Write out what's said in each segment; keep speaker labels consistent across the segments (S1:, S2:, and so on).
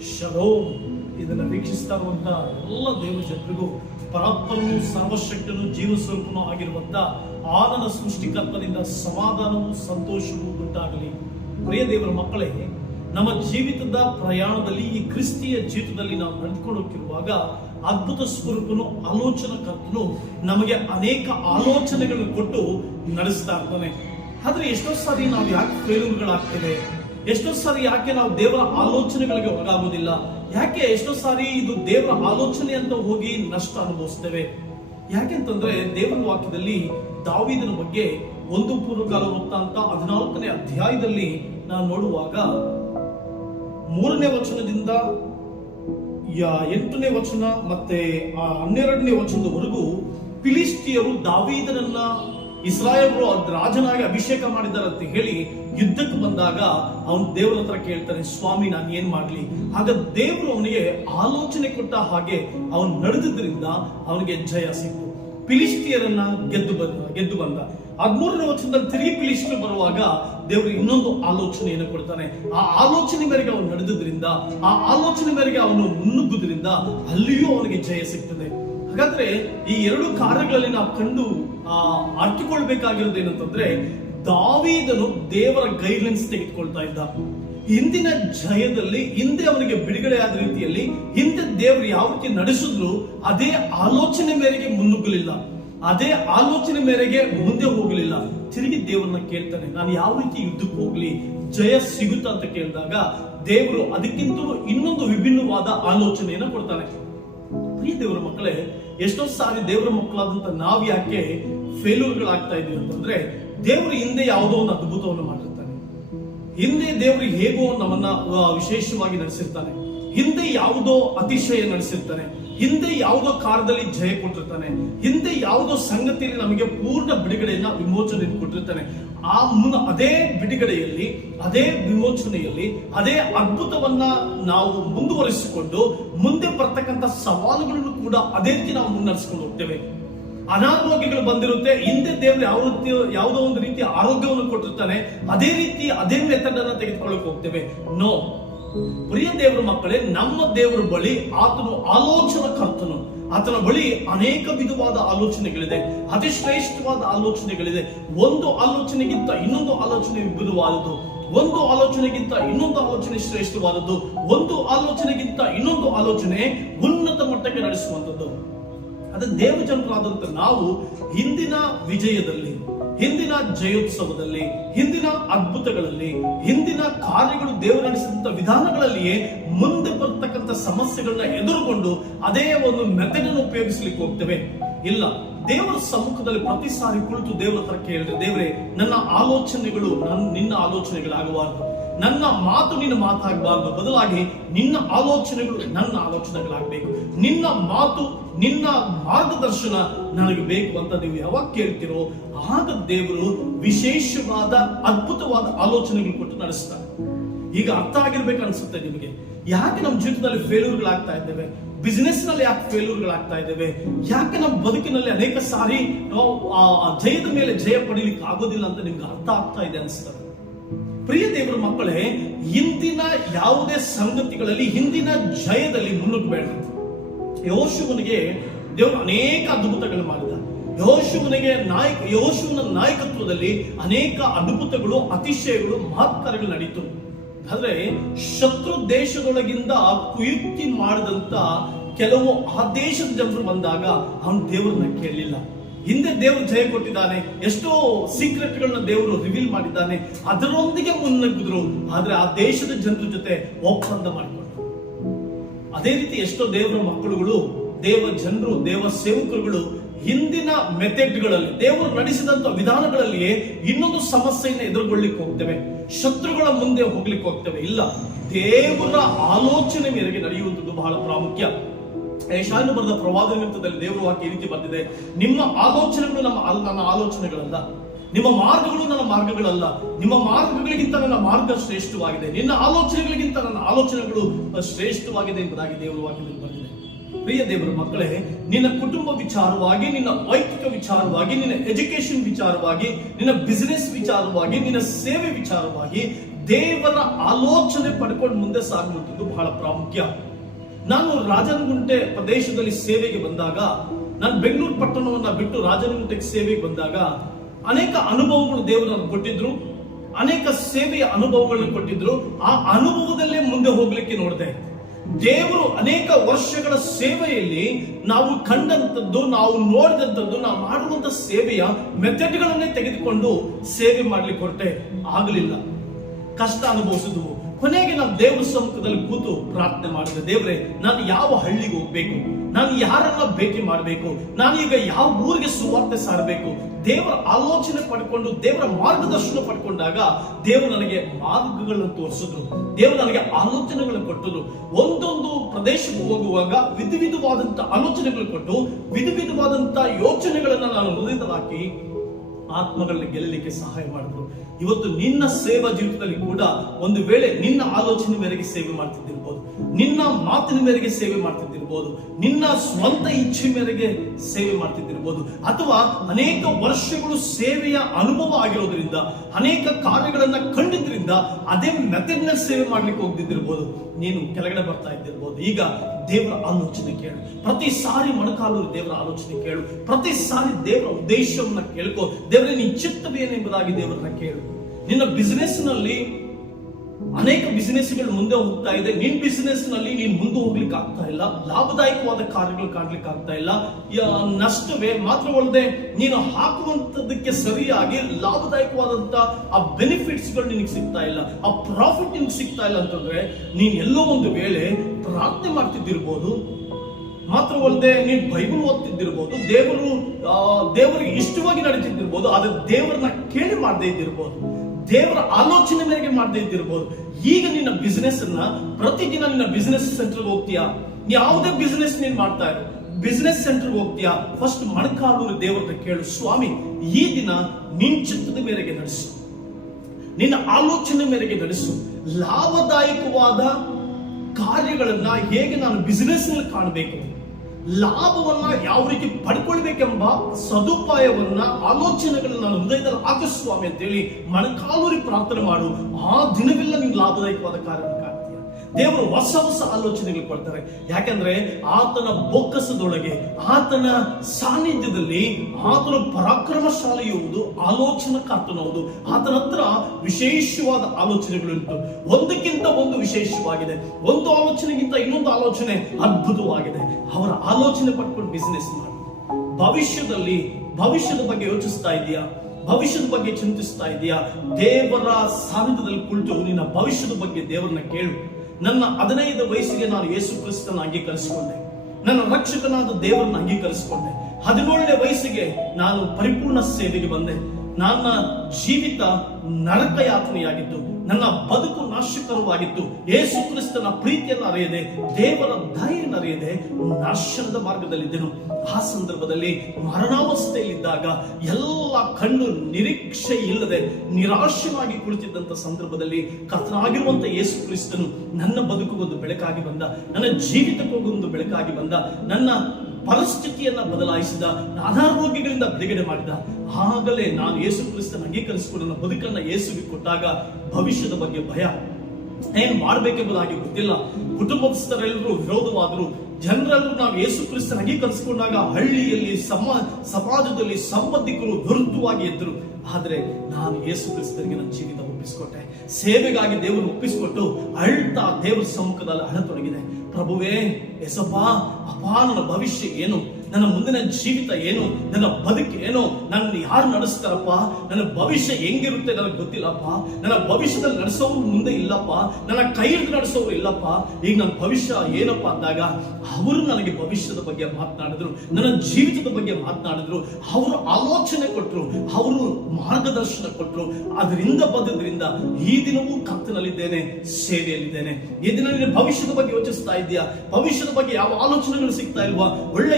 S1: Shalom. ಇದನ್ನು ವೀಕ್ಷಿಸ್ತಾ ಇರುವಂಥ ಎಲ್ಲ ದೇವ ಜನರಿಗೂ ಪರಾತ್ಮನು ಸರ್ವಶಕ್ತನು ಜೀವ ಸ್ವರೂಪನು ಆಗಿರುವಂತ ಆನನ ಸೃಷ್ಟಿಕರ್ತನಿಂದ ಸಮಾಧಾನವೂ ಸಂತೋಷವೂ ಉಂಟಾಗಲಿ. ಪ್ರಿಯ ದೇವರ ಮಕ್ಕಳೇ, ನಮ್ಮ ಜೀವಿತದ ಪ್ರಯಾಣದಲ್ಲಿ ಈ ಕ್ರಿಸ್ತಿಯ ಜೀವಿತದಲ್ಲಿ ನಾವು ನಡೆದುಕೊಂಡು ಅದ್ಭುತ ಸ್ವರೂಪನು, ಆಲೋಚನಕರ್ತನು ನಮಗೆ ಅನೇಕ ಆಲೋಚನೆಗಳನ್ನು ಕೊಟ್ಟು ನಡೆಸ್ತಾ ಇರ್ತಾನೆ. ಆದ್ರೆ ಎಷ್ಟೋ ಸಾರಿ ನಾವು ಯಾಕೆ ಫೇಲ್ಯೂರ್ಗಳಾಗ್ತೇವೆ ಎಷ್ಟೋ ಸಾರಿ ಯಾಕೆ ನಾವು ದೇವರ ಆಲೋಚನೆಗಳಿಗೆ ಒಳಗಾಗೋದಿಲ್ಲ ಯಾಕೆ ಎಷ್ಟೋ ಸಾರಿ ಇದು ದೇವರ ಆಲೋಚನೆ ಅಂತ ಹೋಗಿ ನಷ್ಟ ಅನುಭವಿಸ್ತೇವೆ? ಯಾಕೆಂತಂದ್ರೆ ದೇವರ ವಾಕ್ಯದಲ್ಲಿ ದಾವಿದನ ಬಗ್ಗೆ ಒಂದು ಪೂರ್ವಕಾಲ ವೃತ್ತಾಂತ ಹದಿನಾಲ್ಕನೇ ಅಧ್ಯಾಯದಲ್ಲಿ ನಾವು ನೋಡುವಾಗ ಮೂರನೇ ವಚನದಿಂದ ಎಂಟನೇ ವಚನ ಮತ್ತೆ ಆ ಹನ್ನೆರಡನೇ ವಚನದವರೆಗೂ ಫಿಲಿಸ್ಟಿಯರು ದಾವೀದನನ್ನ ಇಸ್ರಾಯೇಲರು ರಾಜನಾಗಿ ಅಭಿಷೇಕ ಮಾಡಿದ್ದಾರೆ ಅಂತ ಹೇಳಿ ಯುದ್ಧಕ್ಕೆ ಬಂದಾಗ ಅವನು ದೇವ್ರ ಹತ್ರ ಕೇಳ್ತಾನೆ, ಸ್ವಾಮಿ, ನಾನು ಏನ್ ಮಾಡ್ಲಿ? ಆಗ ದೇವರು ಅವನಿಗೆ ಆಲೋಚನೆ ಕೊಟ್ಟ ಹಾಗೆ ಅವನು ನಡೆದಿದ್ದರಿಂದ ಅವನಿಗೆ ಜಯ ಸಿಕ್ತು. ಪಿಲಿಸ್ಟಿಯರನ್ನ ಗೆದ್ದು ಬಂದ ಗೆದ್ದು ಬಂದ. ಹದಿಮೂರನೇ ವಚನದಲ್ಲಿ ತಿರುಗಿ ಫಿಲಿಸ್ಟಿಯರು ಬರುವಾಗ ದೇವರು ಇನ್ನೊಂದು ಆಲೋಚನೆಯನ್ನು ಕೊಡ್ತಾನೆ. ಆ ಆಲೋಚನೆ ಮೇರೆಗೆ ಅವನು ನಡೆದಿದ್ರಿಂದ ಆ ಆಲೋಚನೆ ಮೇರೆಗೆ ಅವನು ಮುನ್ನುಗ್ಗುದ್ರಿಂದ ಅಲ್ಲಿಯೂ ಅವನಿಗೆ ಜಯ ಸಿಗ್ತದೆ. ಹಾಗಾದ್ರೆ ಈ ಎರಡು ಕಾರ್ಯಗಳಲ್ಲಿ ನಾವು ಕಂಡು ಅರ್ಥಕೊಳ್ಬೇಕಾಗಿರೋದು ಏನಂತಂದ್ರೆ ದಾವೀದನು ದೇವರ ಗೈಡ್ಲೈನ್ಸ್ ತೆಗೆದುಕೊಳ್ತಾ ಇದ್ದ. ಹಿಂದಿನ ಜಯದಲ್ಲಿ ಹಿಂದೆ ಅವನಿಗೆ ಬಿಡುಗಡೆ ಆದ ರೀತಿಯಲ್ಲಿ ಹಿಂದೆ ದೇವರು ಯಾವ ರೀತಿ ನಡೆಸಿದ್ರು ಅದೇ ಆಲೋಚನೆ ಮೇರೆಗೆ ಮುನ್ನುಗ್ಗಲಿಲ್ಲ. ಅದೇ ಆಲೋಚನೆ ಮೇರೆಗೆ ಮುಂದೆ ಹೋಗಲಿಲ್ಲ. ತಿರುಗಿ ದೇವರನ್ನ ಕೇಳ್ತಾನೆ, ನಾನು ಯಾವ ರೀತಿ ಯುದ್ಧಕ್ಕೆ ಹೋಗ್ಲಿ? ಜಯ ಸಿಗುತ್ತಾ? ಅಂತ ಕೇಳಿದಾಗ ದೇವರು ಅದಕ್ಕಿಂತಲೂ ಇನ್ನೊಂದು ವಿಭಿನ್ನವಾದ ಆಲೋಚನೆಯನ್ನ ಕೊಡ್ತಾನೆ. ಪ್ರಿಯ ದೇವರ ಮಕ್ಕಳೇ, ಎಷ್ಟೋ ಸಾರಿ ದೇವರ ಮಕ್ಕಳಾದಂತ ನಾವ್ ಯಾಕೆ ಫೇಲ್ಯೂರ್ಗಳಾಗ್ತಾ ಇದೀವಿ ಅಂತಂದ್ರೆ ದೇವರು ಹಿಂದೆ ಯಾವುದೋ ಒಂದು ಅದ್ಭುತವನ್ನು ಮಾಡಿರ್ತಾನೆ. ಹಿಂದೆ ದೇವರು ಹೇಗೋ ನಮ್ಮನ್ನ ವಿಶೇಷವಾಗಿ ನಡೆಸಿರ್ತಾನೆ. ಹಿಂದೆ ಯಾವುದೋ ಅತಿಶಯ ನಡೆಸಿರ್ತಾನೆ. ಹಿಂದೆ ಯಾವುದೋ ಕಾರ್ಯದಲ್ಲಿ ಜಯ ಕೊಟ್ಟಿರ್ತಾನೆ. ಹಿಂದೆ ಯಾವುದೋ ಸಂಗತಿಯಲ್ಲಿ ನಮಗೆ ಪೂರ್ಣ ಬಿಡುಗಡೆಯನ್ನ, ವಿಮೋಚನೆ ಕೊಟ್ಟಿರ್ತಾನೆ. ಆ ಮುನ್ನ ಅದೇ ಬಿಡುಗಡೆಯಲ್ಲಿ, ಅದೇ ವಿಮೋಚನೆಯಲ್ಲಿ, ಅದೇ ಅದ್ಭುತವನ್ನ ನಾವು ಮುಂದುವರಿಸಿಕೊಂಡು, ಮುಂದೆ ಬರ್ತಕ್ಕಂಥ ಸವಾಲುಗಳನ್ನು ಕೂಡ ಅದೇ ರೀತಿ ನಾವು ಮುನ್ನಡೆಸ್ಕೊಂಡು ಹೋಗ್ತೇವೆ. ಅನಾರೋಗ್ಯಗಳು ಬಂದಿರುತ್ತೆ. ಹಿಂದೆ ದೇವರು ಯಾವ ರೀತಿ ಯಾವುದೋ ಒಂದು ರೀತಿ ಆರೋಗ್ಯವನ್ನು ಕೊಟ್ಟಿರ್ತಾನೆ. ಅದೇ ರೀತಿ ಅದೇ ಮೆಥಡ್ ಅನ್ನು ತೆಗೆದುಕೊಳ್ಳಕ್ ಹೋಗ್ತೇವೆ. ನೋ ಪ್ರಿಯ ದೇವರ ಮಕ್ಕಳೇ, ನಮ್ಮ ದೇವರ ಬಳಿ ಆತನು ಆಲೋಚನಾ ಕರ್ತನು. ಆತನ ಬಳಿ ಅನೇಕ ವಿಧವಾದ ಆಲೋಚನೆಗಳಿದೆ. ಅತಿ ಶ್ರೇಷ್ಠವಾದ ಆಲೋಚನೆಗಳಿದೆ. ಒಂದು ಆಲೋಚನೆಗಿಂತ ಇನ್ನೊಂದು ಆಲೋಚನೆ ವಿಭಿನ್ನವಾದದ್ದು. ಒಂದು ಆಲೋಚನೆಗಿಂತ ಇನ್ನೊಂದು ಆಲೋಚನೆ ಶ್ರೇಷ್ಠವಾದದ್ದು. ಒಂದು ಆಲೋಚನೆಗಿಂತ ಇನ್ನೊಂದು ಆಲೋಚನೆ ಉನ್ನತ ಮಟ್ಟಕ್ಕೆ ನಡೆಸುವಂಥದ್ದು. ಅದೇ ದೇವಜನರಾದಂತ ನಾವು ಹಿಂದಿನ ವಿಜಯದಲ್ಲಿ, ಹಿಂದಿನ ಜಯೋತ್ಸವದಲ್ಲಿ, ಹಿಂದಿನ ಅದ್ಭುತಗಳಲ್ಲಿ, ಹಿಂದಿನ ಕಾರ್ಯಗಳು ದೇವರು ನಡೆಸಿದಂತ ವಿಧಾನಗಳಲ್ಲಿಯೇ ಮುಂದೆ ಬರ್ತಕ್ಕಂಥ ಸಮಸ್ಯೆಗಳನ್ನ ಎದುರುಗೊಂಡು ಅದೇ ಒಂದು ಮೆಥಡ್ ಅನ್ನು ಉಪಯೋಗಿಸ್ಲಿಕ್ಕೆ ಹೋಗ್ತೇವೆ. ಇಲ್ಲ, ದೇವರ ಸಮ್ಮುಖದಲ್ಲಿ ಪ್ರತಿ ಸಾರಿ ಕುಳಿತು ದೇವರ ಹತ್ರ ಕೇಳಿದ್ರೆ, ದೇವರೇ, ನನ್ನ ಆಲೋಚನೆಗಳು ನನ್ನ ನಿನ್ನ ಆಲೋಚನೆಗಳಾಗಬಾರದು. ನನ್ನ ಮಾತು ನಿನ್ನ ಮಾತಾಗಬಾರದು. ಬದಲಾಗಿ ನಿನ್ನ ಆಲೋಚನೆಗಳು ನನ್ನ ಆಲೋಚನೆಗಳಾಗಬೇಕು. ನಿನ್ನ ಮಾತು ನಿನ್ನ ಮಾರ್ಗದರ್ಶನ ನನಗೆ ಬೇಕು ಅಂತ ನೀವು ಯಾವಾಗ ಕೇಳ್ತೀರೋ ಆಗ ದೇವರು ವಿಶೇಷವಾದ ಅದ್ಭುತವಾದ ಆಲೋಚನೆಗಳು ಕೊಟ್ಟು ನಡೆಸ್ತಾರೆ. ಈಗ ಅರ್ಥ ಆಗಿರ್ಬೇಕು ಅನ್ಸುತ್ತೆ ನಿಮಗೆ. ಯಾಕೆ ನಮ್ಮ ಜೀವಿತದಲ್ಲಿ ಫೇಲ್ಯೂರ್ಗಳಾಗ್ತಾ ಇದ್ದೇವೆ? ಬಿಸ್ನೆಸ್ನಲ್ಲಿ ಯಾಕೆ ಫೇಲ್ಯೂರ್ಗಳಾಗ್ತಾ ಇದ್ದೇವೆ? ಯಾಕೆ ನಮ್ಮ ಬದುಕಿನಲ್ಲಿ ಅನೇಕ ಸಾರಿ ಜಯದ ಮೇಲೆ ಜಯ ಪಡೀಲಿಕ್ಕೆ ಆಗೋದಿಲ್ಲ ಅಂತ ನಿಮ್ಗೆ ಅರ್ಥ ಆಗ್ತಾ ಇದೆ ಅನ್ಸ್ತದೆ ಪ್ರಿಯ ದೇವರ ಮಕ್ಕಳೇ, ಇಂದಿನ ಯಾವುದೇ ಸಂಗತಿಗಳಲ್ಲಿ ಹಿಂದಿನ ಜಯದಲ್ಲಿ ಮುನ್ನುಗ್ಬೇಡ ಯೋಶುವನಿಗೆ ದೇವರು ಅನೇಕ ಅದ್ಭುತಗಳು ಮಾಡಿದ ಯೋಶುವನಿಗೆ ನಾಯಕ ಯೋಶುವನ ನಾಯಕತ್ವದಲ್ಲಿ ಅನೇಕ ಅದ್ಭುತಗಳು, ಅತಿಶಯಗಳು, ಮಹತ್ಕಾರಗಳು ನಡೀತು. ಆದ್ರೆ ಶತ್ರು ದೇಶದೊಳಗಿಂದ ಕುಯುಕ್ತಿ ಮಾಡಿದಂತ ಕೆಲವು ಆ ದೇಶದ ಜನರು ಬಂದಾಗ ಅವನು ದೇವರನ್ನ ಕೇಳಲಿಲ್ಲ. ಹಿಂದೆ ದೇವರು ಜಯ ಕೊಟ್ಟಿದ್ದಾನೆ, ಎಷ್ಟೋ ಸೀಕ್ರೆಟ್ಗಳನ್ನ ದೇವರು ರಿವೀಲ್ ಮಾಡಿದ್ದಾನೆ, ಅದರೊಂದಿಗೆ ಮುನ್ನಗ್ಗಿದ್ರು. ಆದ್ರೆ ಆ ದೇಶದ ಜನರ ಜೊತೆ ಒಪ್ಪಂದ ಮಾಡಿಕೊಂಡ್ರು. ಅದೇ ರೀತಿ ಎಷ್ಟೋ ದೇವರ ಮಕ್ಕಳುಗಳು, ದೇವ ಜನರು, ದೇವ ಸೇವಕರುಗಳು ಹಿಂದಿನ ಮೆಥೆಡ್ಗಳಲ್ಲಿ, ದೇವರು ನಡೆಸಿದಂತ ವಿಧಾನಗಳಲ್ಲಿಯೇ ಇನ್ನೊಂದು ಸಮಸ್ಯೆಯನ್ನು ಎದುರುಗೊಳ್ಳಿಕ್ಕೆ ಹೋಗ್ತೇವೆ. ಶತ್ರುಗಳ ಮುಂದೆ ಹೋಗ್ಲಿಕ್ಕೆ ಹೋಗ್ತೇವೆ. ಇಲ್ಲ, ದೇವರ ಆಲೋಚನೆ ಮೇರೆಗೆ ನಡೆಯುವಂಥದ್ದು ಬಹಳ ಪ್ರಾಮುಖ್ಯ. ಯಶಾನು ಬರೆದ ಪ್ರವಾದ ನಿಮಿತ್ತದಲ್ಲಿ ದೇವರು ವಾಕ್ಯ ಈ ರೀತಿ ಬಂದಿದೆ ನಿಮ್ಮ ಆಲೋಚನೆಗಳು ನಮ್ಮ ನನ್ನ ಆಲೋಚನೆಗಳಲ್ಲ. ನಿಮ್ಮ ಮಾರ್ಗಗಳು ನನ್ನ ಮಾರ್ಗಗಳಲ್ಲ. ನಿಮ್ಮ ಮಾರ್ಗಗಳಿಗಿಂತ ನನ್ನ ಮಾರ್ಗ ಶ್ರೇಷ್ಠವಾಗಿದೆ. ನಿನ್ನ ಆಲೋಚನೆಗಳಿಗಿಂತ ನನ್ನ ಆಲೋಚನೆಗಳು ಶ್ರೇಷ್ಠವಾಗಿದೆ ಎಂಬುದಾಗಿ ದೇವರ ವಾಕ್ಯದಲ್ಲಿ ಬಂದಿದೆ ಪ್ರಿಯ ದೇವರ ಮಕ್ಕಳೇ, ನಿನ್ನ ಕುಟುಂಬ ವಿಚಾರವಾಗಿ, ನಿನ್ನ ವೈಯಕ್ತಿಕ ವಿಚಾರವಾಗಿ, ನಿನ್ನ ಎಜುಕೇಶನ್ ವಿಚಾರವಾಗಿ, ನಿನ್ನ ಬಿಸಿನೆಸ್ ವಿಚಾರವಾಗಿ, ನಿನ್ನ ಸೇವೆ ವಿಚಾರವಾಗಿ ದೇವರ ಆಲೋಚನೆ ಪಡ್ಕೊಂಡು ಮುಂದೆ ಸಾಗುವಂಥದ್ದು ಬಹಳ ಪ್ರಾಮುಖ್ಯ. ನಾನು ರಾಜನಗುಂಟೆ ಪ್ರದೇಶದಲ್ಲಿ ಸೇವೆಗೆ ಬಂದಾಗ, ನಾನು ಬೆಂಗಳೂರು ಪಟ್ಟಣವನ್ನ ಬಿಟ್ಟು ರಾಜನಗುಂಟೆಗೆ ಸೇವೆಗೆ ಬಂದಾಗ ಅನೇಕ ಅನುಭವಗಳು ದೇವರು ಕೊಟ್ಟಿದ್ರು, ಅನೇಕ ಸೇವೆಯ ಅನುಭವಗಳನ್ನು ಕೊಟ್ಟಿದ್ರು. ಆ ಅನುಭವದಲ್ಲೇ ಮುಂದೆ ಹೋಗ್ಲಿಕ್ಕೆ ನೋಡಿದೆ. ದೇವರು ಅನೇಕ ವರ್ಷಗಳ ಸೇವೆಯಲ್ಲಿ ನಾವು ಕಂಡಂತದ್ದು ನಾವು ನೋಡಿದಂಥದ್ದು, ನಾವು ಮಾಡುವಂತ ಸೇವೆಯ ಮೆಥಡ್ಗಳನ್ನೇ ತೆಗೆದುಕೊಂಡು ಸೇವೆ ಮಾಡ್ಲಿಕ್ಕೆ ಹೊರಟೆ. ಆಗಲಿಲ್ಲ. ಕಷ್ಟ ಅನುಭವಿಸಿದ್ವು ಕೊನೆಗೆ ನಾನು ದೇವರ ಸಮ್ಮುಖದಲ್ಲಿ ಕೂತು ಪ್ರಾರ್ಥನೆ ಮಾಡಿದೆ, ದೇವರೇ, ನಾನು ಯಾವ ಹಳ್ಳಿಗೆ ಹೋಗ್ಬೇಕು? ನಾನು ಯಾರನ್ನ ಭೇಟಿ ಮಾಡಬೇಕು? ನಾನು ಈಗ ಯಾವ ಊರಿಗೆ ಸುವಾರ್ತೆ ಸಾರಬೇಕು? ದೇವರ ಆಲೋಚನೆ ಪಡ್ಕೊಂಡು, ದೇವರ ಮಾರ್ಗದರ್ಶನ ಪಡ್ಕೊಂಡಾಗ ದೇವರು ನನಗೆ ಮಾರ್ಗಗಳನ್ನು ತೋರಿಸಿದ್ರು. ದೇವರು ನನಗೆ ಆಲೋಚನೆಗಳನ್ನು ಕೊಟ್ಟರು. ಒಂದೊಂದು ಪ್ರದೇಶಕ್ಕೆ ಹೋಗುವಾಗ ವಿಧ ವಿಧವಾದಂತಹ ಆಲೋಚನೆಗಳು ಕೊಟ್ಟು, ವಿಧ ವಿಧವಾದಂತಹ ಯೋಚನೆಗಳನ್ನ ನಾನು ಹೃದಯದಲ್ಲಿ ಆತ್ಮಗಳನ್ನ ಗೆಲ್ಲಲಿಕ್ಕೆ ಸಹಾಯ ಮಾಡಿದ್ರು. ಇವತ್ತು ನಿನ್ನ ಸೇವಾ ಜೀವಿತದಲ್ಲಿ ಕೂಡ ಒಂದು ವೇಳೆ ನಿನ್ನ ಆಲೋಚನೆ ಮೇರೆಗೆ ಸೇವೆ ಮಾಡ್ತಿದ್ದಿರ್ಬೋದು ನಿನ್ನ ಮಾತಿನ ಮೇರೆಗೆ ಸೇವೆ ಮಾಡ್ತಿದ್ದಿರ್ಬೋದು, ನಿನ್ನ ಸ್ವಂತ ಇಚ್ಛೆ ಮೇರೆಗೆ ಸೇವೆ ಮಾಡ್ತಿದ್ದಿರ್ಬೋದು, ಅಥವಾ ಅನೇಕ ವರ್ಷಗಳು ಸೇವೆಯ ಅನುಭವ ಆಗಿರೋದ್ರಿಂದ, ಅನೇಕ ಕಾರ್ಯಗಳನ್ನ ಕಂಡಿದ್ರಿಂದ ಅದೇ ಮೆಥಡ್ನ ಸೇವೆ ಮಾಡ್ಲಿಕ್ಕೆ ಹೋಗ್ತಿದ್ದಿರ್ಬೋದು. ನೀನು ಕೆಳಗಡೆ ಬರ್ತಾ ಇದ್ದಿರ್ಬೋದು. ಈಗ ದೇವರ ಆಲೋಚನೆ ಕೇಳು. ಪ್ರತಿ ಸಾರಿ ಮೊಣಕಾಲು ದೇವರ ಆಲೋಚನೆ ಕೇಳು. ಪ್ರತಿ ಸಾರಿ ದೇವರ ಉದ್ದೇಶವನ್ನ ಕೇಳ್ಕೋ. ದೇವರ, ನಿನ್ನ ಚಿತ್ತವೇನೆಂಬುದಾಗಿ ದೇವರನ್ನ ಕೇಳು. ನಿನ್ನ ಬಿಸಿನೆಸ್ನಲ್ಲಿ ಅನೇಕ ಬಿಸಿನೆಸ್ಗಳು ಮುಂದೆ ಹೋಗ್ತಾ ಇದೆ. ನಿನ್ ಬಿಸಿನೆಸ್ನಲ್ಲಿ ನೀನ್ ಮುಂದೆ ಹೋಗ್ಲಿಕ್ಕೆ ಆಗ್ತಾ ಇಲ್ಲ. ಲಾಭದಾಯಕವಾದ ಕಾರ್ಯಗಳು ಕಾಣ್ಲಿಕ್ಕೆ ಆಗ್ತಾ ಇಲ್ಲ. ನಷ್ಟವೇ ಮಾತ್ರವಲ್ಲದೆ ನೀನು ಹಾಕುವಂತದಕ್ಕೆ ಸರಿಯಾಗಿ ಲಾಭದಾಯಕವಾದಂತ ಆ ಬೆನಿಫಿಟ್ಸ್ಗಳು ನಿನಗೆ ಸಿಗ್ತಾ ಇಲ್ಲ. ಆ ಪ್ರಾಫಿಟ್ ನಿನ್ಗೆ ಸಿಗ್ತಾ ಇಲ್ಲ ಅಂತಂದ್ರೆ ನೀನ್ ಎಲ್ಲೋ ಒಂದು ವೇಳೆ ಪ್ರಾರ್ಥನೆ ಮಾಡ್ತಿದ್ದಿರ್ಬೋದು. ಮಾತ್ರವಲ್ಲದೆ ನೀನ್ ಬೈಬಲ್ ಓದ್ತಿದ್ದಿರ್ಬೋದು. ದೇವರು ದೇವರಿಗೆ ಇಷ್ಟವಾಗಿ ನಡೀತಿದ್ದಿರ್ಬೋದು ಆದ್ರೆ ದೇವರನ್ನ ಕೇಳಿ ಮಾಡದೇ ಇದ್ದಿರ್ಬೋದು. ದೇವರ ಆಲೋಚನೆ ಮೇರೆಗೆ ಮಾಡದೇ ಇದ್ದಿರ್ಬೋದು. ಈಗ ನಿನ್ನ ಬಿಸ್ನೆಸ್ ಅನ್ನ ಪ್ರತಿದಿನ ನಿನ್ನ ಬಿಸ್ನೆಸ್ ಸೆಂಟರ್ ಹೋಗ್ತೀಯಾ? ಯಾವುದೇ ಬಿಸ್ನೆಸ್ ನೀನ್ ಮಾಡ್ತಾ ಇರೋ ಬಿಸ್ನೆಸ್ ಸೆಂಟರ್ ಹೋಗ್ತೀಯಾ? ಫಸ್ಟ್ ಮಣಕಾಲೂರು ದೇವರನ್ನ ಕೇಳು. ಸ್ವಾಮಿ, ಈ ದಿನ ನಿನ್ ಚಿತ್ತದ ಮೇರೆಗೆ ನಡೆಸು. ನಿನ್ನ ಆಲೋಚನೆ ಮೇರೆಗೆ ನಡೆಸು. ಲಾಭದಾಯಕವಾದ ಕಾರ್ಯಗಳನ್ನ ಹೇಗೆ ನಾನು ಬಿಸಿನೆಸ್ನಲ್ಲಿ ಕಾಣಬೇಕು? ಲಾಭವನ್ನ ಯಾವ ರೀತಿ ಪಡ್ಕೊಳ್ಬೇಕೆಂಬ ಸದುಪಾಯವನ್ನ ಆಲೋಚನೆಗಳನ್ನ ನಾನು ಹೃದಯದಲ್ಲಿ ಹಾಕಿಸ್ವಾಮಿ ಅಂತೇಳಿ ಮಣಕಾಲೂರಿ ಪ್ರಾರ್ಥನೆ ಮಾಡು. ಆ ದಿನವೆಲ್ಲ ನಿಮ್ಗೆ ಲಾಭದಾಯಕವಾದ ಕಾಣ್ತೀಯ ದೇವರು ಹೊಸ ಹೊಸ ಆಲೋಚನೆಗಳು ಕೊಡ್ತಾರೆ. ಯಾಕಂದ್ರೆ ಆತನ ಬೊಕ್ಕಸದೊಳಗೆ, ಆತನ ಸಾನ್ನಿಧ್ಯದಲ್ಲಿ ಆತನ ಪರಾಕ್ರಮಶಾಲಿಯುವುದು ಆಲೋಚನಕಾರ್ತನವುದು ಆತನ ಹತ್ರ ವಿಶೇಷವಾದ ಆಲೋಚನೆಗಳುಂಟು ಒಂದಕ್ಕಿಂತ ಒಂದು ವಿಶೇಷವಾಗಿದೆ. ಒಂದು ಆಲೋಚನೆಗಿಂತ ಇನ್ನೊಂದು ಆಲೋಚನೆ ಅದ್ಭುತವಾಗಿದೆ. ಅವರ ಆಲೋಚನೆ ಪಟ್ಕೊಂಡು ಬಿಸಿನೆಸ್ ಮಾಡಿ. ಭವಿಷ್ಯದಲ್ಲಿ, ಭವಿಷ್ಯದ ಬಗ್ಗೆ ಯೋಚಿಸ್ತಾ ಇದೆಯಾ ಭವಿಷ್ಯದ ಬಗ್ಗೆ ಚಿಂತಿಸ್ತಾ ಇದೆಯಾ ದೇವರ ಸಾನ್ನಿಧ್ಯದಲ್ಲಿ ಕುಳಿತು ನಿನ್ನ ಭವಿಷ್ಯದ ಬಗ್ಗೆ ದೇವರನ್ನ ಕೇಳು. ನನ್ನ ಹದಿನೈದು ವಯಸ್ಸಿಗೆ ನಾನು ಯೇಸು ಕ್ರಿಸ್ತನ ಅಂಗೀಕರಿಸಿಕೊಂಡೆ. ನನ್ನ ರಕ್ಷಕನಾದ ದೇವರನ್ನ ಅಂಗೀಕರಿಸಿಕೊಂಡೆ. ಹದಿನೇಳನೇ ವಯಸ್ಸಿಗೆ ನಾನು ಪರಿಪೂರ್ಣ ಸೇವೆಗೆ ಬಂದೆ. ನನ್ನ ಜೀವಿತ ನರಕ ಯಾತನೆಯಾಗಿತ್ತು ನನ್ನ ಬದುಕು ನಾಶಕರವಾಗಿತ್ತು ಯೇಸು ಕ್ರಿಸ್ತನ ಪ್ರೀತಿಯನ್ನು ಅರಿಯದೆ, ದೇವರ ದಯೆಯನ್ನು ಅರಿಯದೆ ನಾಶನದ ಮಾರ್ಗದಲ್ಲಿದ್ದೆನು? ಆ ಸಂದರ್ಭದಲ್ಲಿ ಮರಣಾವಸ್ಥೆಯಲ್ಲಿದ್ದಾಗ ಎಲ್ಲ ಕಣ್ಣು ನಿರೀಕ್ಷೆ ಇಲ್ಲದೆ ನಿರಾಶವಾಗಿ ಕುಳಿತಿದ್ದಂತ ಸಂದರ್ಭದಲ್ಲಿ ಕರ್ತನಾಗಿರುವಂತ ಯೇಸು ಕ್ರಿಸ್ತನು ನನ್ನ ಒಂದು ಬೆಳಕಾಗಿ ಬಂದ, ನನ್ನ ಜೀವಿತಕ್ಕೋಗೊಂದು ಬೆಳಕಾಗಿ ಬಂದ, ನನ್ನ ಪರಿಸ್ಥಿತಿಯನ್ನ ಬದಲಾಯಿಸಿದ ಅನಾರೋಗ್ಯಗಳಿಂದ ಬಿಡುಗಡೆ ಮಾಡಿದ, ಆಗಲೇ ನಾನು ಯೇಸು ಕ್ರಿಸ್ತನ ಅಂಗೀಕರಿಸಿಕೊಂಡು ನನ್ನ ಬದುಕನ್ನ ಯೇಸುಗೆ ಕೊಟ್ಟಾಗ ಭವಿಷ್ಯದ ಬಗ್ಗೆ ಭಯ. ಏನ್ ಮಾಡ್ಬೇಕೆಂಬುದಾಗಿ ಗೊತ್ತಿಲ್ಲ. ಕುಟುಂಬಸ್ಥರೆಲ್ಲರೂ ವಿರೋಧವಾದರು. ಜನರೆಲ್ಲರೂ ನಾವು ಯೇಸು ಕ್ರಿಸ್ತನ ಅಂಗೀಕರಿಸಿಕೊಂಡಾಗ ಹಳ್ಳಿಯಲ್ಲಿ ಸಮ, ಸಮಾಜದಲ್ಲಿ ಸಂಬಂಧಿಕರು ವಿರುದ್ಧವಾಗಿ ಎದ್ದರು. ಆದ್ರೆ ನಾನು ಯೇಸು ಕ್ರಿಸ್ತನಿಗೆ ನನ್ನ ಜೀವಿತ ಒಪ್ಪಿಸಿಕೊಟ್ಟೆ. ಸೇವೆಗಾಗಿ ದೇವರು ಒಪ್ಪಿಸಿಕೊಟ್ಟು ಅಳ್ತಾ ದೇವರ ಸಮ್ಮುಖದಲ್ಲಿ ಅಳತೊಡಗಿದೆ ಪ್ರಭುವೇ ಎಸಪ್ಪ ಅಪ್ಪ ಭವಿಷ್ಯ ಏನು? ನನ್ನ ಮುಂದಿನ ಜೀವಿತ ಏನು? ನನ್ನ ಬದುಕು ಏನು? ನನ್ನ ಯಾರು ನಡೆಸ್ತಾರಪ್ಪ? ನನ್ನ ಭವಿಷ್ಯ ಹೆಂಗಿರುತ್ತೆ ನನಗೆ ಗೊತ್ತಿಲ್ಲಪ್ಪ. ನನ್ನ ಭವಿಷ್ಯದಲ್ಲಿ ನಡೆಸೋರು ಮುಂದೆ ಇಲ್ಲಪ್ಪ. ನನ್ನ ಕೈ ಹಿಡಿದು ನಡೆಸೋರು ಇಲ್ಲಪ್ಪ. ಈಗ ನನ್ನ ಭವಿಷ್ಯ ಏನಪ್ಪ ಅಂದಾಗ, ಅವರು ನನಗೆ ಭವಿಷ್ಯದ ಬಗ್ಗೆ ಮಾತನಾಡಿದ್ರು, ನನ್ನ ಜೀವಿತದ ಬಗ್ಗೆ ಮಾತನಾಡಿದ್ರು. ಅವರು ಆಲೋಚನೆ ಕೊಟ್ಟರು ಅವರು ಮಾರ್ಗದರ್ಶನ ಕೊಟ್ಟರು ಅದರಿಂದ ಬಂದದ್ರಿಂದ ಈ ದಿನವೂ ಕತ್ತನಲ್ಲಿದ್ದೇನೆ, ಸೇವೆಯಲ್ಲಿದ್ದೇನೆ. ಈ ದಿನ ಭವಿಷ್ಯದ ಬಗ್ಗೆ ಯೋಚಿಸ್ತಾ ಇದೆಯಾ? ಭವಿಷ್ಯದ ಬಗ್ಗೆ ಯಾವ ಆಲೋಚನೆಗಳು ಸಿಗ್ತಾ ಇಲ್ವಾ? ಒಳ್ಳೆ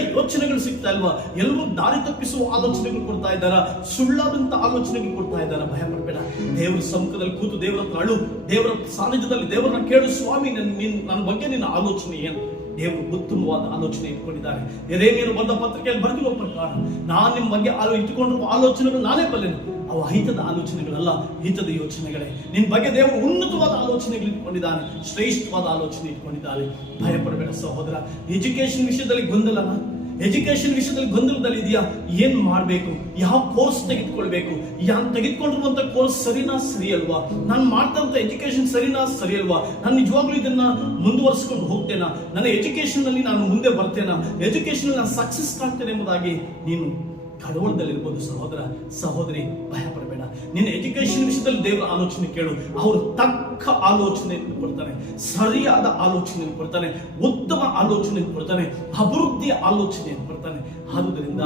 S1: ಯೋಚನೆಗಳು ಸಿಗ್ತಾ ಇಲ್ವಾ? ಎಲ್ಲರೂ ದಾರಿ ತಪ್ಪಿಸುವ ಆಲೋಚನೆಗಳು ಕೊಡ್ತಾ ಇದ್ದಾರ? ಸುಳ್ಳಾದಂತ ಆಲೋಚನೆಗಳು ಕೊಡ್ತಾ ಇದ್ದಾರ? ಭಯ ಪಡಬೇಡ ದೇವರ ಸಮ್ಮುಖದಲ್ಲಿ ಕೂತು ದೇವರ ಹತ್ರ ದೇವರ ಸಾನ್ನಿಧ್ಯದಲ್ಲಿ ದೇವರನ್ನ ಕೇಳು, ಸ್ವಾಮಿ ನನ್ನ ನಿನ್- ನನ್ನ ಬಗ್ಗೆ ನಿನ್ನ ಆಲೋಚನೆ ಏನು? ದೇವರು ಉತ್ತಮವಾದ ಆಲೋಚನೆ ಇಟ್ಕೊಂಡಿದ್ದಾರೆ. ಎರೇಮಿಯರು ಬಂದ ಪತ್ರಿಕೆಯಲ್ಲಿ ಬರೆದಿರುವ ಪ್ರಕಾರ, ನಾನು ನಿಮ್ಮ ಬಗ್ಗೆ ಆಲೋ ಇಟ್ಟುಕೊಂಡಿರುವ ಆಲೋಚನೆಗಳು ನಾನೇ ಬಲ್ಲೆನು. ಅವ ಹಿತದ ಆಲೋಚನೆಗಳಲ್ಲ, ಹಿತದ ಯೋಚನೆಗಳೇ. ನಿನ್ನ ಬಗ್ಗೆ ದೇವರು ಉನ್ನತವಾದ ಆಲೋಚನೆಗಳು ಇಟ್ಕೊಂಡಿದ್ದಾನೆ, ಶ್ರೇಷ್ಠವಾದ ಆಲೋಚನೆ ಇಟ್ಕೊಂಡಿದ್ದಾನೆ. ಭಯಪಡಬೇಡ ಸಹೋದರ. ಎಜುಕೇಶನ್ ವಿಷಯದಲ್ಲಿ ಗೊಂದಲನ? ಎಜುಕೇಶನ್ ವಿಷಯದಲ್ಲಿ ಗೊಂದಲದಲ್ಲಿ ಇದೆಯಾ? ಏನ್ ಮಾಡಬೇಕು? ಯಾವ ಕೋರ್ಸ್ ತೆಗೆದುಕೊಳ್ಬೇಕು? ಯಾನ್ ತೆಗೆದುಕೊಂಡಿರುವಂತ ಕೋರ್ಸ್ ಸರಿನಾ ಸರಿ ಅಲ್ವಾ ನಾನು ಮಾಡ್ತಾ ಎಜುಕೇಶನ್ ಸರಿನಾ ಸರಿ ಅಲ್ವಾ ನಾನು ನಿಜವಾಗ್ಲೂ ಇದನ್ನ ಮುಂದುವರಿಸಿಕೊಂಡು ಹೋಗ್ತೇನಾ? ನನ್ನ ಎಜುಕೇಶನ್ನಲ್ಲಿ ನಾನು ಮುಂದೆ ಬರ್ತೇನಾ? ಎಜುಕೇಶನ್ ನಾನು ಸಕ್ಸಸ್ ಕಾಣ್ತೇನೆ ಎಂಬುದಾಗಿ ನೀನು ಕಡವಳದಲ್ಲಿರ್ಬೋದು ಸಹೋದರ, ಸಹೋದರಿ ಭಯ ಪಡಬೇಡ ನಿನ್ನ ಎಜುಕೇಶನ್ ವಿಷಯದಲ್ಲಿ ದೇವರ ಆಲೋಚನೆ ಕೇಳು. ಅವರು ತಕ್ಕ ಆಲೋಚನೆಯನ್ನು ಕೊಡ್ತಾನೆ, ಸರಿಯಾದ ಆಲೋಚನೆಯನ್ನು ಕೊಡ್ತಾನೆ, ಉತ್ತಮ ಆಲೋಚನೆಯನ್ನು ಕೊಡ್ತಾನೆ, ಅಭಿವೃದ್ಧಿಯ ಆಲೋಚನೆಯನ್ನು ಕೊಡ್ತಾನೆ. ಆದುದರಿಂದ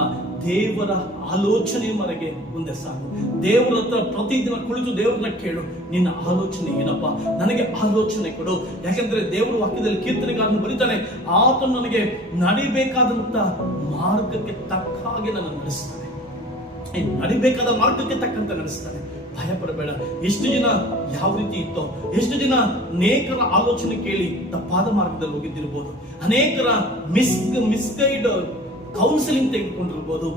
S1: ದೇವರ ಆಲೋಚನೆ ಮನೆಗೆ ಮುಂದೆ ಸಾಕು ದೇವರ ಹತ್ರ ಪ್ರತಿದಿನ ಕುಳಿತು ದೇವರನ್ನ ಕೇಳು. ನಿನ್ನ ಆಲೋಚನೆ ಏನಪ್ಪ? ನನಗೆ ಆಲೋಚನೆ ಕೊಡು. ಯಾಕೆಂದ್ರೆ ದೇವರ ವಾಕ್ಯದಲ್ಲಿ ಕೀರ್ತನೆಗಾರನು ಬರೀತಾನೆ, ಆತನು ನನಗೆ ನಡಿಬೇಕಾದಂತ ಮಾರ್ಗಕ್ಕೆ ತಕ್ಕ ಹಾಗೆ ನನ್ನ ನಡೆಸ್ತಾನೆ. ನಡಿಬೇಕಾದ ಮಾರ್ಗಕ್ಕೆ ತಕ್ಕಂತೆ ನಡೆಸ್ತಾನೆ. ಭಯ ಪಡಬೇಡ ಎಷ್ಟು ದಿನ ಯಾವ ರೀತಿ ಇತ್ತೋ, ಎಷ್ಟು ದಿನ ಅನೇಕರ ಆಲೋಚನೆ ಕೇಳಿ ತಪ್ಪಾದ ಮಾರ್ಗದಲ್ಲಿ ಹೋಗಿದ್ದಿರ್ಬೋದು. ಅನೇಕರ ಮಿಸ್ ಮಿಸ್ಗೈಡ್ ಕೌನ್ಸಿಲಿಂಗ್ ತೆಗೆದುಕೊಂಡಿರ್ಬೋದು.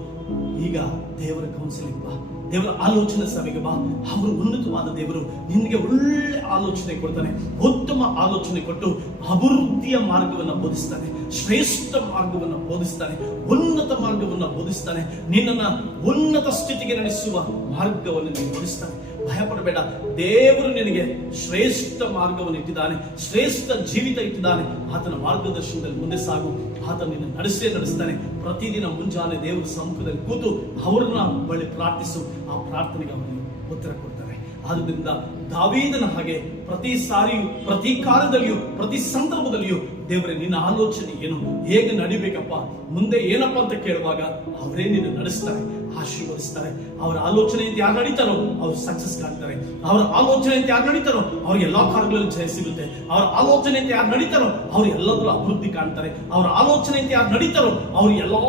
S1: ಈಗ ದೇವರ ಕೌನ್ಸಿಲಿಂಗ್ ಬಾ. ದೇವರ ಆಲೋಚನೆ ಸಭೆಗೆ ಬಾ. ಅವರು ಉನ್ನತವಾದ ದೇವರು. ನಿನಗೆ ಒಳ್ಳೆ ಆಲೋಚನೆ ಕೊಡ್ತಾನೆ. ಉತ್ತಮ ಆಲೋಚನೆ ಕೊಟ್ಟು ಅಭಿವೃದ್ಧಿಯ ಮಾರ್ಗವನ್ನು ಬೋಧಿಸ್ತಾನೆ. ಶ್ರೇಷ್ಠ ಮಾರ್ಗವನ್ನು ಬೋಧಿಸ್ತಾನೆ. ಉನ್ನತ ಮಾರ್ಗವನ್ನು ಬೋಧಿಸ್ತಾನೆ. ನಿನ್ನನ್ನ ಉನ್ನತ ಸ್ಥಿತಿಗೆ ನಡೆಸುವ ಮಾರ್ಗವನ್ನು ನೀನು ಬೋಧಿಸ್ತಾನೆ. ಭಯಪಡಬೇಡ. ದೇವರು ನಿನಗೆ ಶ್ರೇಷ್ಠ ಮಾರ್ಗವನ್ನು ಇಟ್ಟಿದ್ದಾನೆ ಶ್ರೇಷ್ಠ ಜೀವಿತ ಇಟ್ಟಿದ್ದಾನೆ. ಆತನ ಮಾರ್ಗದರ್ಶನದಲ್ಲಿ ಮುಂದೆ ಸಾಗು. ಆತ ನಿನ್ನ ನಡೆಸೇ ನಡೆಸ್ತಾನೆ. ಪ್ರತಿದಿನ ಮುಂಜಾನೆ ದೇವರ ಸಮ್ಮುಖದಲ್ಲಿ ಕೂತು ಅವರನ್ನ ಬಳಿ ಪ್ರಾರ್ಥಿಸು. ಆ ಪ್ರಾರ್ಥನೆಗೆ ಅವನಿಗೆ ಉತ್ತರ ಕೊಡ್ತಾರೆ. ಆದ್ರಿಂದ ದಾವೀದನ ಹಾಗೆ ಪ್ರತಿ ಸಾರಿಯೂ, ಪ್ರತಿ ಕಾಲದಲ್ಲಿಯೂ, ಪ್ರತಿ ಸಂದರ್ಭದಲ್ಲಿಯೂ ದೇವರೇ, ನಿನ್ನ ಆಲೋಚನೆ ಏನು? ಹೇಗೆ ನಡಿಬೇಕಪ್ಪ? ಮುಂದೆ ಏನಪ್ಪ ಅಂತ ಕೇಳುವಾಗ ಅವರೇ ನಿನ್ನ ನಡೆಸ್ತಾರೆ, ಆಶೀರ್ವದಿಸ್ತಾರೆ. ಅವರ ಆಲೋಚನೆಯಂತೆ ಯಾರು ನಡೀತಾರೋ, ಅವ್ರು ಸಕ್ಸಸ್ ಕಾಣ್ತಾರೆ. ಅವರ ಆಲೋಚನೆಯಂತೆ ಯಾರು ನಡೀತಾರೋ, ಅವ್ರಿಗೆ ಎಲ್ಲಾ ಕಾರ್ಯಗಳಲ್ಲಿ ಜಯ ಸಿಗುತ್ತೆ. ಅವರ ಆಲೋಚನೆಯಂತೆ ಯಾರು ನಡೀತಾರೋ, ಅವ್ರು ಎಲ್ಲದರಲ್ಲೂ ಅಭಿವೃದ್ಧಿ ಕಾಣ್ತಾರೆ. ಅವರ ಆಲೋಚನೆಯಂತೆ ಯಾರು ನಡೀತಾರೋ, ಅವ್ರ ಎಲ್ಲಾ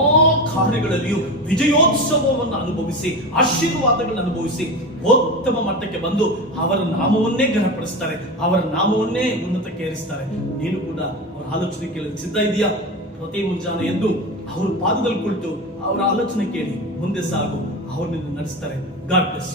S1: ಕಾರ್ಯಗಳಲ್ಲಿಯೂ ವಿಜಯೋತ್ಸವವನ್ನು ಅನುಭವಿಸಿ, ಆಶೀರ್ವಾದಗಳನ್ನು ಅನುಭವಿಸಿ, ಉತ್ತಮ ಮಟ್ಟಕ್ಕೆ ಬಂದು ಅವರ ನಾಮವನ್ನೇ ಗ್ರಹಪಡಿಸ್ತಾರೆ, ಅವರ ನಾಮವನ್ನೇ ಉನ್ನತಕ್ಕೆ ಏರಿಸ್ತಾರೆ ನೀನು ಕೂಡ ಅವರ ಆಲೋಚನೆ ಕೇಳಲು ಸಿದ್ಧ ಇದೆಯಾ? ಪ್ರತಿ ಮುಂಜಾನೆ ಎದ್ದು ಅವ್ರ ಪಾದದಲ್ಲಿ ಕುಳಿತು ಅವರ ಆಲೋಚನೆ ಕೇಳಿ ಮುಂದೆ ಸಾಗು ಅವ್ರನ್ನ ನಡೆಸ್ತಾರೆ. God bless